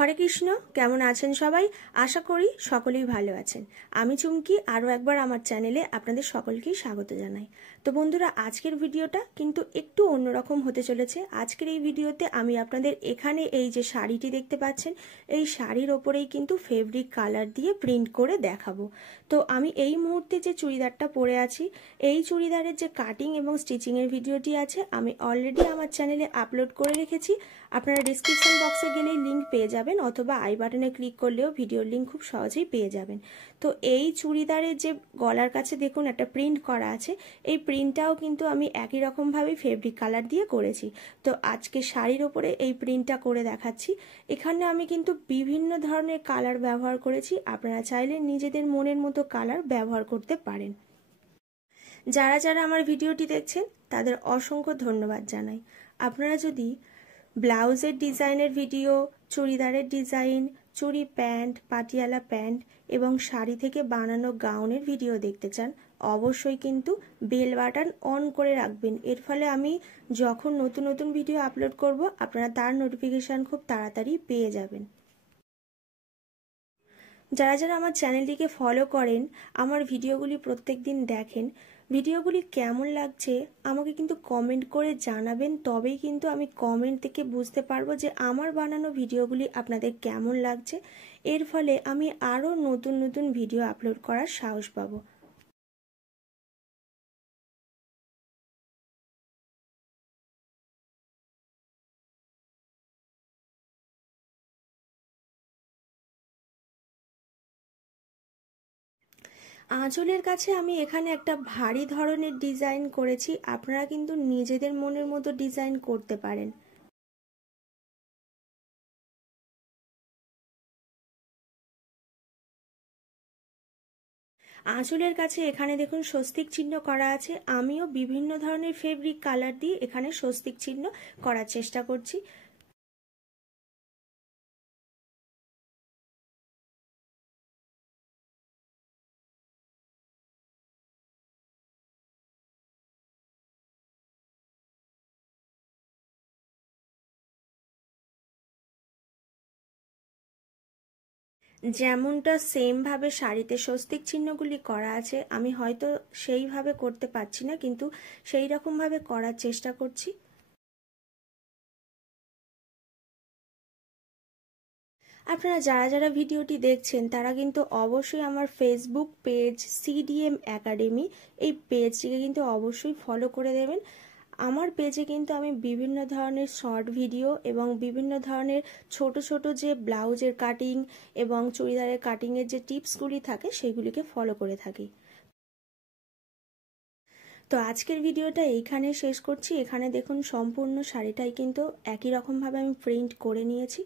হরে কৃষ্ণ। কেমন আছেন সবাই? আশা করি সকলেই ভালো আছেন। আমি চুমকি আরও একবার আমার চ্যানেলে আপনাদের সকলকেই স্বাগত জানাই। তো বন্ধুরা, আজকের ভিডিওটা কিন্তু একটু অন্যরকম হতে চলেছে। আজকের এই ভিডিওতে আমি আপনাদের এখানে এই যে শাড়িটি দেখতে পাচ্ছেন, এই শাড়ির ওপরেই কিন্তু ফেব্রিক কালার দিয়ে প্রিন্ট করে দেখাবো। তো আমি এই মুহূর্তে যে চুড়িদারটা পরে আছি, এই চুড়িদারের যে কাটিং এবং স্টিচিংয়ের ভিডিওটি আছে আমি অলরেডি আমার চ্যানেলে আপলোড করে রেখেছি। আপনারা ডিসক্রিপশন বক্সে গেলেই লিঙ্ক পেয়ে যাবেন, অথবা আই বাটনে ক্লিক করলেও ভিডিওর লিঙ্ক খুব সহজেই পেয়ে যাবেন। তো এই চুড়িদারের যে গলার কাছে দেখুন একটা প্রিন্ট করা আছে, এই প্রিন্টটাও কিন্তু আমি একই রকমভাবে ফেব্রিক কালার দিয়ে করেছি। তো আজকে শাড়ির ওপরে এই প্রিন্টটা করে দেখাচ্ছি। এখানে আমি কিন্তু বিভিন্ন ধরনের কালার ব্যবহার করেছি, আপনারা চাইলে নিজেদের মনের মতো কালার ব্যবহার করতে পারেন। যারা যারা আমার ভিডিওটি দেখছেন তাদের অসংখ্য ধন্যবাদ জানাই। আপনারা যদি ব্লাউজের ডিজাইনের ভিডিও, চুড়িদারের ডিজাইন, চুড়ি প্যান্ট, পাটিয়ালা প্যান্ট এবং শাড়ি থেকে বানানো গাউনের ভিডিও দেখতে চান, অবশ্যই কিন্তু বেল বাটন অন করে রাখবেন। এর ফলে আমি যখন নতুন নতুন ভিডিও আপলোড করব আপনারা তার নোটিফিকেশান খুব তাড়াতাড়ি পেয়ে যাবেন। যারা যারা আমার চ্যানেলটিকে ফলো করেন, আমার ভিডিওগুলি প্রত্যেক দিন দেখেন, ভিডিওগুলি কেমন লাগছে আমাকে কিন্তু কমেন্ট করে জানাবেন। তবেই কিন্তু আমি কমেন্ট থেকে বুঝতে পারবো যে আমার বানানো ভিডিওগুলি আপনাদের কেমন লাগছে। এর ফলে আমি আরও নতুন নতুন ভিডিও আপলোড করার সাহস পাবো। আঁচলের কাছে আমি এখানে একটা ভারী ধরনের ডিজাইন করেছি, আপনারা কিন্তু নিজেদের মনের মতো ডিজাইন করতে পারেন। আঁচলের কাছে এখানে দেখুন স্বস্তিক চিহ্ন করা আছে। আমিও বিভিন্ন ধরনের ফেব্রিক কালার দিয়ে এখানে স্বস্তিক চিহ্ন করার চেষ্টা করছি। যেমনটা সেমভাবে শাড়িতে স্বস্তিক চিহ্নগুলি করা আছে, আমি হয়তো সেইভাবে করতে পারছি না, কিন্তু সেই রকমভাবে করার চেষ্টা করছি। আপনারা যারা যারা ভিডিওটি দেখছেন তারা কিন্তু অবশ্যই আমার ফেসবুক পেজ সিডিএম একাডেমি, এই পেজটিকে কিন্তু অবশ্যই ফলো করে দেবেন। আমার পেজে কিন্তু আমি বিভিন্ন ধরনের শর্ট ভিডিও এবং বিভিন্ন ধরনের ছোট ছোট যে ব্লাউজের কাটিং এবং চুড়িদারের কাটিংয়ের যে টিপসগুলি থাকে সেগুলিকে ফলো করে থাকি। তো আজকের ভিডিওটা এইখানে শেষ করছি। এখানে দেখুন সম্পূর্ণ শাড়িটাই কিন্তু একই রকমভাবে আমি প্রিন্ট করে নিয়েছি।